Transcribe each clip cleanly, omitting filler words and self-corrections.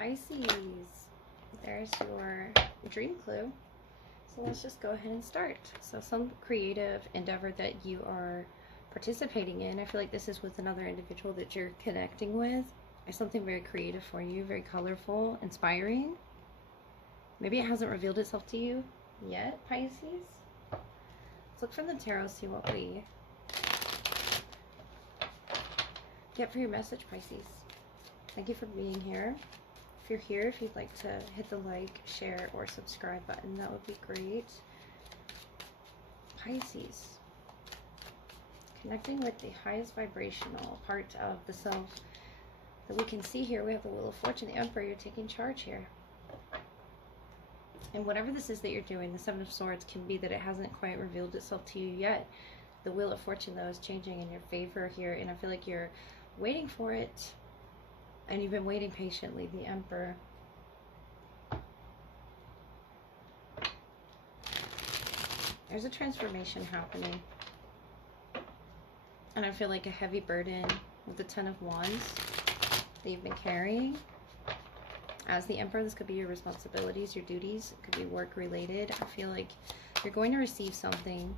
Pisces, there's your dream clue. So let's just go ahead and start. So some creative endeavor that you are participating in. I feel like this is with another individual that you're connecting with. There's something very creative for you, very colorful, inspiring. Maybe it hasn't revealed itself to you yet, Pisces. Let's look from the tarot, see what we get for your message, Pisces. Thank you for being here. If you're here, if you'd like to hit the like, share, or subscribe button, that would be great. Pisces. Connecting with the highest vibrational part of the self that we can see here. We have the Wheel of Fortune, the Emperor. You're taking charge here. And whatever this is that you're doing, the Seven of Swords can be that it hasn't quite revealed itself to you yet. The Wheel of Fortune, though, is changing in your favor here, and I feel like you're waiting for it. And you've been waiting patiently, the Emperor. There's a transformation happening. And I feel like a heavy burden with the Ten of Wands that you've been carrying. As the Emperor, this could be your responsibilities, your duties. It could be work related. I feel like you're going to receive something.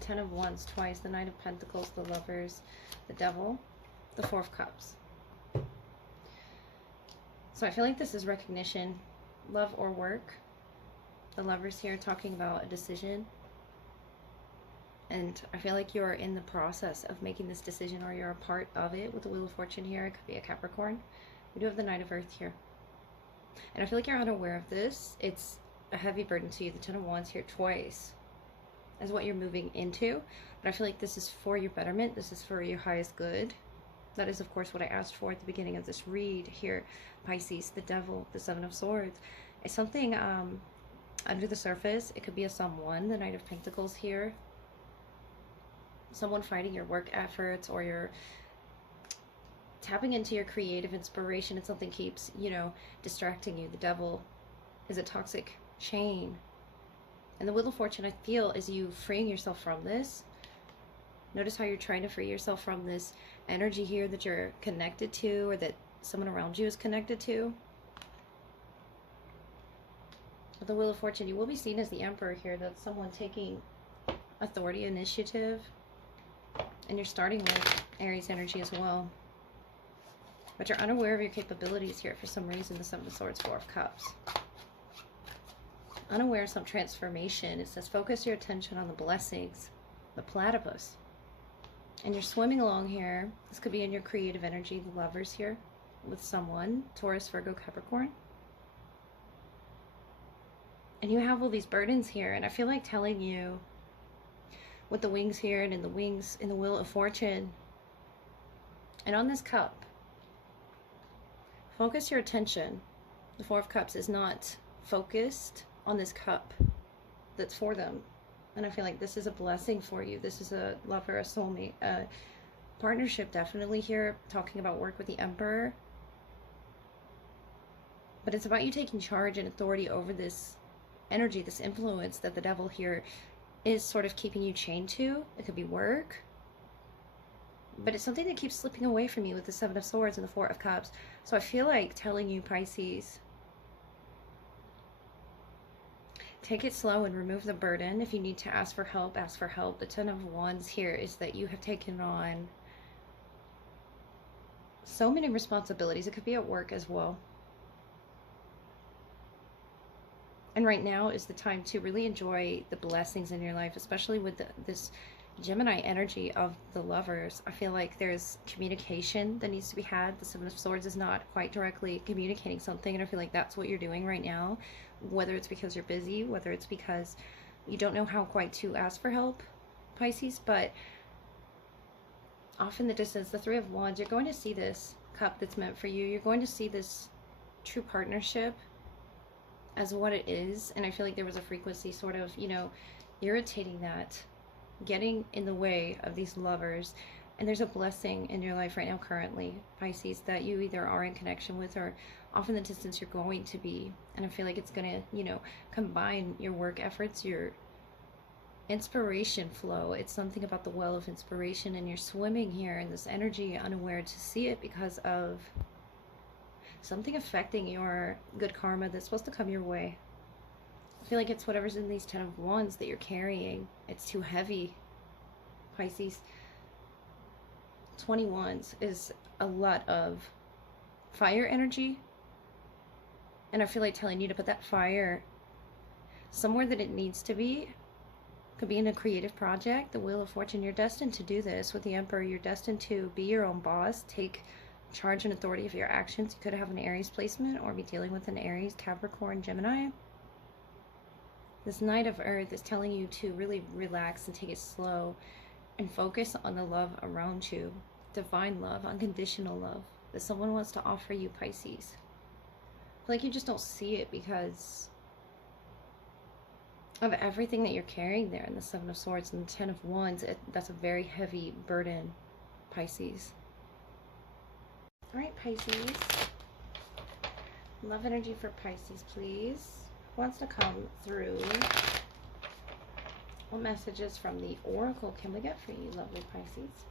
Ten of Wands twice, the Knight of Pentacles, the Lovers, the Devil, the Four of Cups. So I feel like this is recognition, love or work. The Lovers here talking about a decision. And I feel like you're in the process of making this decision, or you're a part of it with the Wheel of Fortune here. It could be a Capricorn. We do have the Knight of Earth here. And I feel like you're unaware of this. It's a heavy burden to you. The Ten of Wands here twice is what you're moving into, but I feel like this is for your betterment. This is for your highest good. That is, of course, what I asked for at the beginning of this read here. Pisces, the Devil, the Seven of Swords. It's something under the surface. It could be a someone, the Knight of Pentacles here. Someone fighting your work efforts, or you're tapping into your creative inspiration and something keeps, distracting you. The Devil is a toxic chain. And the Wheel of Fortune, I feel, is you freeing yourself from this. Notice how you're trying to free yourself from this energy here that you're connected to, or that someone around you is connected to. With the Wheel of Fortune, you will be seen as the Emperor here. That's someone taking authority, initiative. And you're starting with Aries energy as well. But you're unaware of your capabilities here for some reason. The Seven of Swords, Four of Cups. Unaware of some transformation. It says focus your attention on the blessings, the platypus. And you're swimming along here. This could be in your creative energy, the Lovers here, with someone, Taurus, Virgo, Capricorn. And you have all these burdens here, and I feel like telling you with the wings here, and in the wings in the Wheel of Fortune, and on this cup, focus your attention. The Four of Cups is not focused on this cup that's for them, and I feel like this is a blessing for you. This is a lover, a soulmate, a partnership, definitely here, talking about work with the Emperor. But it's about you taking charge and authority over this energy, this influence that the Devil here is sort of keeping you chained to. It could be work, but it's something that keeps slipping away from you with the Seven of Swords and the Four of Cups. So I feel like telling you, Pisces, take it slow and remove the burden. If you need to ask for help, ask for help. The Ten of Wands here is that you have taken on so many responsibilities. It could be at work as well. And right now is the time to really enjoy the blessings in your life, especially with this Gemini energy of the Lovers. I feel like there's communication that needs to be had. The Seven of Swords is not quite directly communicating something, and I feel like that's what you're doing right now. Whether it's because you're busy, whether it's because you don't know how quite to ask for help, Pisces, but off in the distance, the Three of Wands, you're going to see this cup that's meant for you. You're going to see this true partnership as what it is. And I feel like there was a frequency sort of, irritating that, getting in the way of these lovers. And there's a blessing in your life right now currently, Pisces, that you either are in connection with, or off in the distance you're going to be. And I feel like it's going to, combine your work efforts, your inspiration flow. It's something about the well of inspiration, and you're swimming here in this energy, unaware to see it because of something affecting your good karma that's supposed to come your way. I feel like it's whatever's in these 10 of Wands that you're carrying. It's too heavy, Pisces. 20 Wands is a lot of fire energy, and I feel like telling you to put that fire somewhere that it needs to be. Could be in a creative project, the Wheel of Fortune. You're destined to do this with the Emperor. You're destined to be your own boss, take charge and authority of your actions. You could have an Aries placement or be dealing with an Aries, Capricorn, Gemini. This Knight of Earth is telling you to really relax and take it slow and focus on the love around you. Divine love, unconditional love that someone wants to offer you, Pisces. I feel like you just don't see it because of everything that you're carrying there in the 7 of Swords and the 10 of Wands. That's a very heavy burden, Pisces. All right, Pisces. Love energy for Pisces, please. Who wants to come through? What messages from the Oracle can we get for you, lovely Pisces?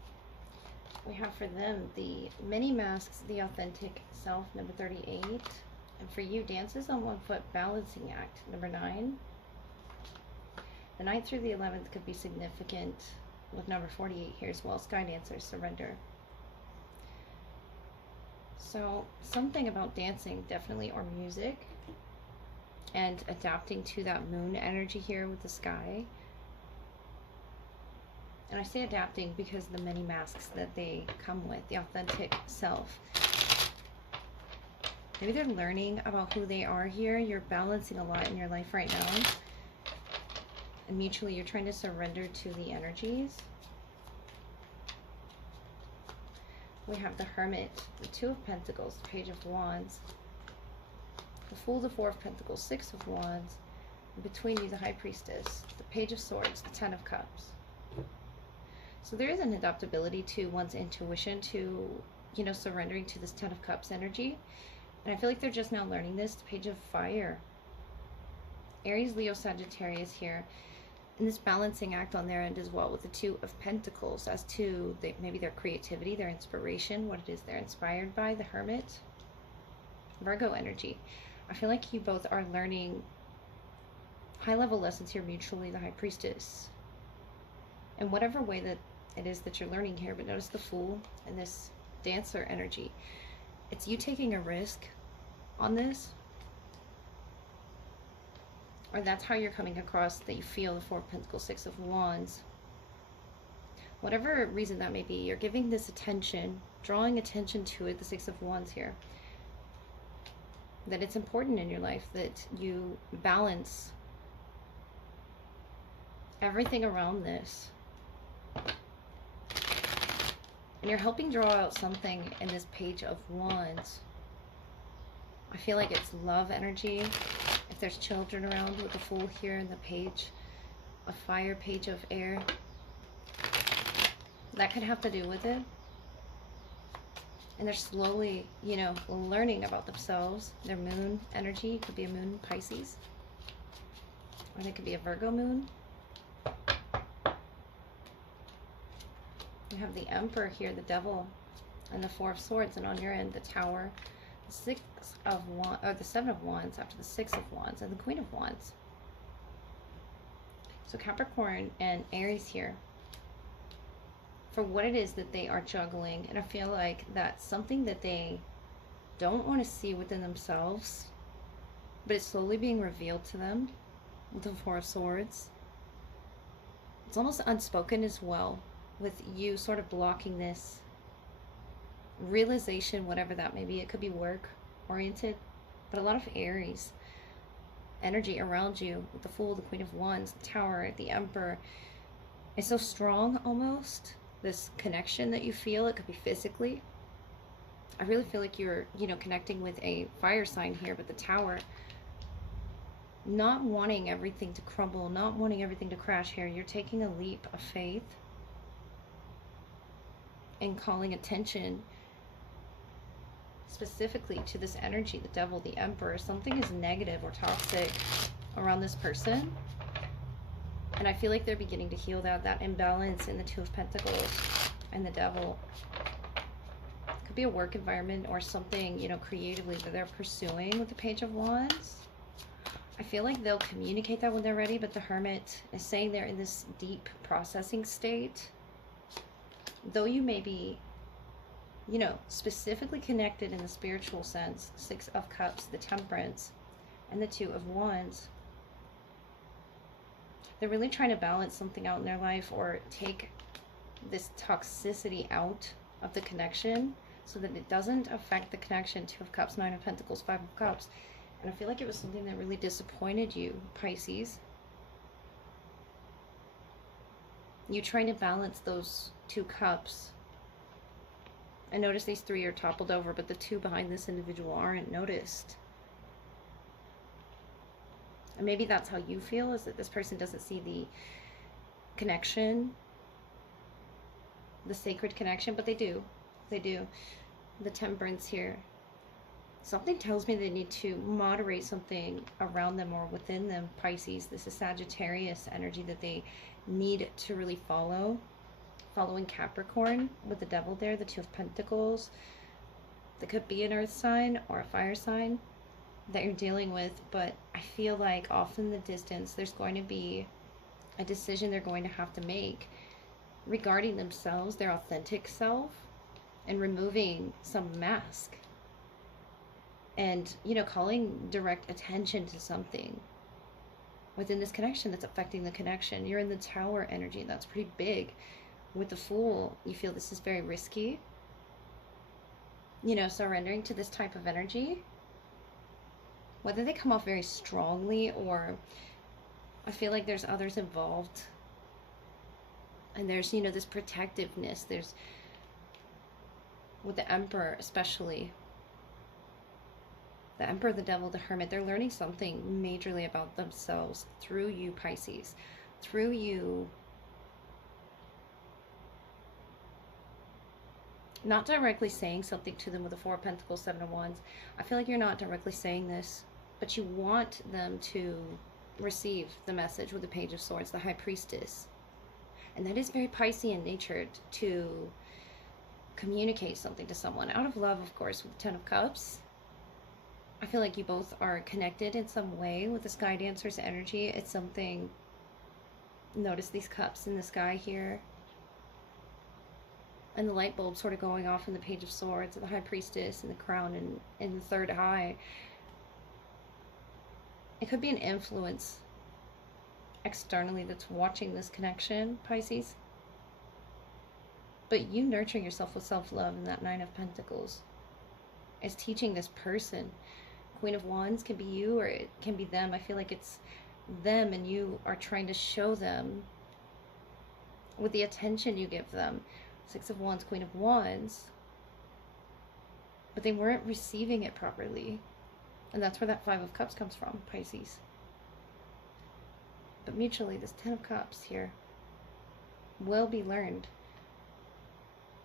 We have for them the many masks, the authentic self, number 38. And for you, dances on one foot, balancing act, number 9. The 9th through the 11th could be significant with number 48 here as well. Sky Dancer, surrender. So something about dancing, definitely, or music, and adapting to that moon energy here with the sky. And I say adapting because of the many masks that they come with, the authentic self. Maybe they're learning about who they are here. You're balancing a lot in your life right now. And mutually, you're trying to surrender to the energies. We have the Hermit, the 2 of Pentacles, the Page of Wands, the Fool, the 4 of Pentacles, 6 of Wands, and between you, the High Priestess, the Page of Swords, the 10 of Cups. So there is an adaptability to one's intuition, to, you know, surrendering to this 10 of Cups energy. And I feel like they're just now learning this. The Page of Fire, Aries, Leo, Sagittarius here. And this balancing act on their end as well with the 2 of Pentacles as to maybe their creativity, their inspiration, what it is they're inspired by. The Hermit, Virgo energy. I feel like you both are learning high-level lessons here mutually, the High Priestess. In whatever way that it is that you're learning here, but notice the Fool and this Dancer energy. It's you taking a risk on this. Or that's how you're coming across that you feel the 4 of Pentacles, 6 of Wands. Whatever reason that may be, you're giving this attention, drawing attention to it, the 6 of Wands here. That it's important in your life that you balance everything around this. And you're helping draw out something in this Page of Wands. I feel like it's love energy. If there's children around with the Fool here and the Page of Fire, Page of Air, that could have to do with it. And they're slowly, you know, learning about themselves. Their moon energy could be a moon Pisces, or they could be a Virgo moon. You have the Emperor here, the Devil, and the 4 of Swords, and on your end, the Tower, the 6 of Wands, or the 7 of Wands after the 6 of Wands, and the Queen of Wands. So Capricorn and Aries here, for what it is that they are juggling, and I feel like that's something that they don't want to see within themselves, but it's slowly being revealed to them with the 4 of Swords. It's almost unspoken as well, with you sort of blocking this realization, whatever that may be. It could be work oriented, but a lot of Aries energy around you with the Fool, the Queen of Wands, the Tower, the Emperor. It's so strong, almost this connection that you feel. It could be physically. I really feel like you're, you know, connecting with a fire sign here, but the Tower, not wanting everything to crumble, not wanting everything to crash here. You're taking a leap of faith and calling attention specifically to this energy, the Devil, the Emperor. Something is negative or toxic around this person. And I feel like they're beginning to heal that imbalance in the Two of Pentacles and the Devil. It could be a work environment or something, you know, creatively that they're pursuing with the Page of Wands. I feel like they'll communicate that when they're ready, but the Hermit is saying they're in this deep processing state. Though you may be, you know, specifically connected in the spiritual sense, Six of Cups, the Temperance, and the Two of Wands, they're really trying to balance something out in their life or take this toxicity out of the connection so that it doesn't affect the connection. Two of Cups, Nine of Pentacles, Five of Cups. And I feel like it was something that really disappointed you, Pisces. You trying to balance those two cups. I notice these three are toppled over, but the two behind this individual aren't noticed. And maybe that's how you feel, is that this person doesn't see the connection, the sacred connection, but they do. They do. The Temperance here. Something tells me they need to moderate something around them or within them, Pisces. This is Sagittarius energy that they need to really follow. Following Capricorn with the Devil there, the Two of Pentacles. That could be an earth sign or a fire sign that you're dealing with, but I feel like off in the distance there's going to be a decision they're going to have to make regarding themselves, their authentic self, and removing some mask. And, you know, calling direct attention to something within this connection that's affecting the connection. You're in the Tower energy. That's pretty big. With the Fool, you feel this is very risky. You know, surrendering to this type of energy. Whether they come off very strongly or I feel like there's others involved. And there's, you know, this protectiveness. There's, with the Emperor especially, the Emperor, the Devil, the Hermit, they're learning something majorly about themselves through you, Pisces. Through you not directly saying something to them with the Four of Pentacles, Seven of Wands. I feel like you're not directly saying this, but you want them to receive the message with the Page of Swords, the High Priestess. And that is very Piscean natured to communicate something to someone. Out of love, of course, with the Ten of Cups. I feel like you both are connected in some way with the Sky Dancer's energy. It's something, notice these cups in the sky here. And the light bulb sort of going off in the Page of Swords, the High Priestess, and the crown, and in the third eye. It could be an influence externally that's watching this connection, Pisces. But you nurturing yourself with self-love in that Nine of Pentacles is teaching this person. Queen of Wands can be you or it can be them. I feel like it's them and you are trying to show them with the attention you give them. Six of Wands, Queen of Wands. But they weren't receiving it properly. And that's where that Five of Cups comes from, Pisces. But mutually, this Ten of Cups here will be learned.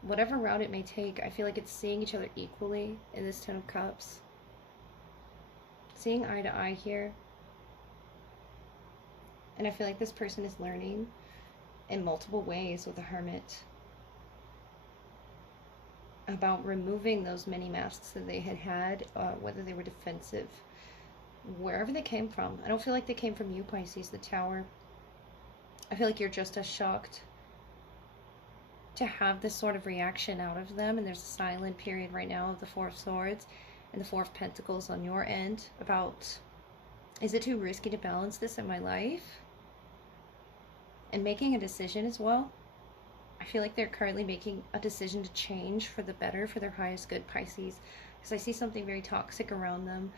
Whatever route it may take, I feel like it's seeing each other equally in this Ten of Cups. Seeing eye to eye here. And I feel like this person is learning in multiple ways with the Hermit about removing those many masks that they had, whether they were defensive, wherever they came from. I don't feel like they came from you, Pisces, the Tower. I feel like you're just as shocked to have this sort of reaction out of them, and there's a silent period right now of the Four of Swords and the Four of Pentacles on your end about, is it too risky to balance this in my life? And making a decision as well. I feel like they're currently making a decision to change for the better, for their highest good, Pisces, because I see something very toxic around them,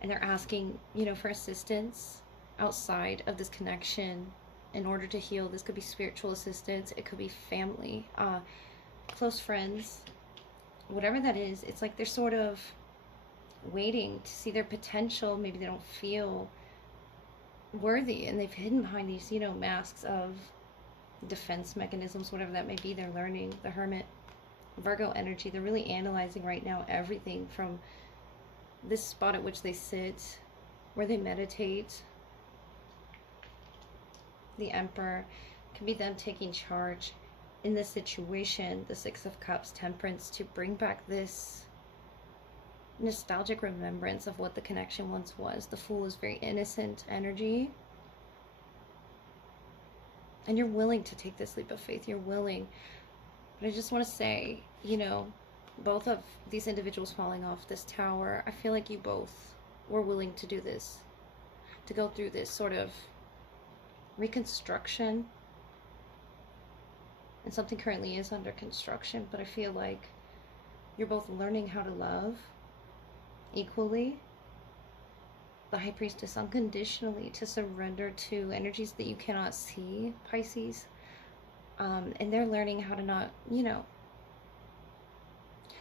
and they're asking, you know, for assistance outside of this connection in order to heal. This could be spiritual assistance, it could be family, close friends, whatever that is. It's like they're sort of waiting to see their potential. Maybe they don't feel worthy, and they've hidden behind these, you know, masks of defense mechanisms, whatever that may be. They're learning. The Hermit, Virgo energy, they're really analyzing right now everything from this spot at which they sit, where they meditate, the Emperor can be them taking charge in this situation, the Six of Cups, Temperance, to bring back this nostalgic remembrance of what the connection once was. The Fool is very innocent energy. And you're willing to take this leap of faith. You're willing. But I just want to say, you know, both of these individuals falling off this tower, I feel like you both were willing to do this, to go through this sort of reconstruction. And something currently is under construction, but I feel like you're both learning how to love equally. The High Priestess, unconditionally, to surrender to energies that you cannot see, Pisces. And they're learning how to not, you know,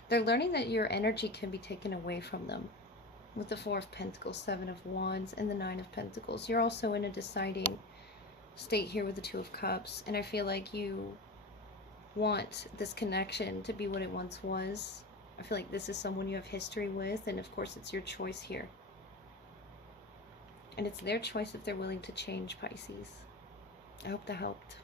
they're learning that your energy can be taken away from them. With the Four of Pentacles, Seven of Wands, and the Nine of Pentacles. You're also in a deciding state here with the Two of Cups. And I feel like you want this connection to be what it once was. I feel like this is someone you have history with. And of course, it's your choice here. And it's their choice if they're willing to change, Pisces. I hope that helped.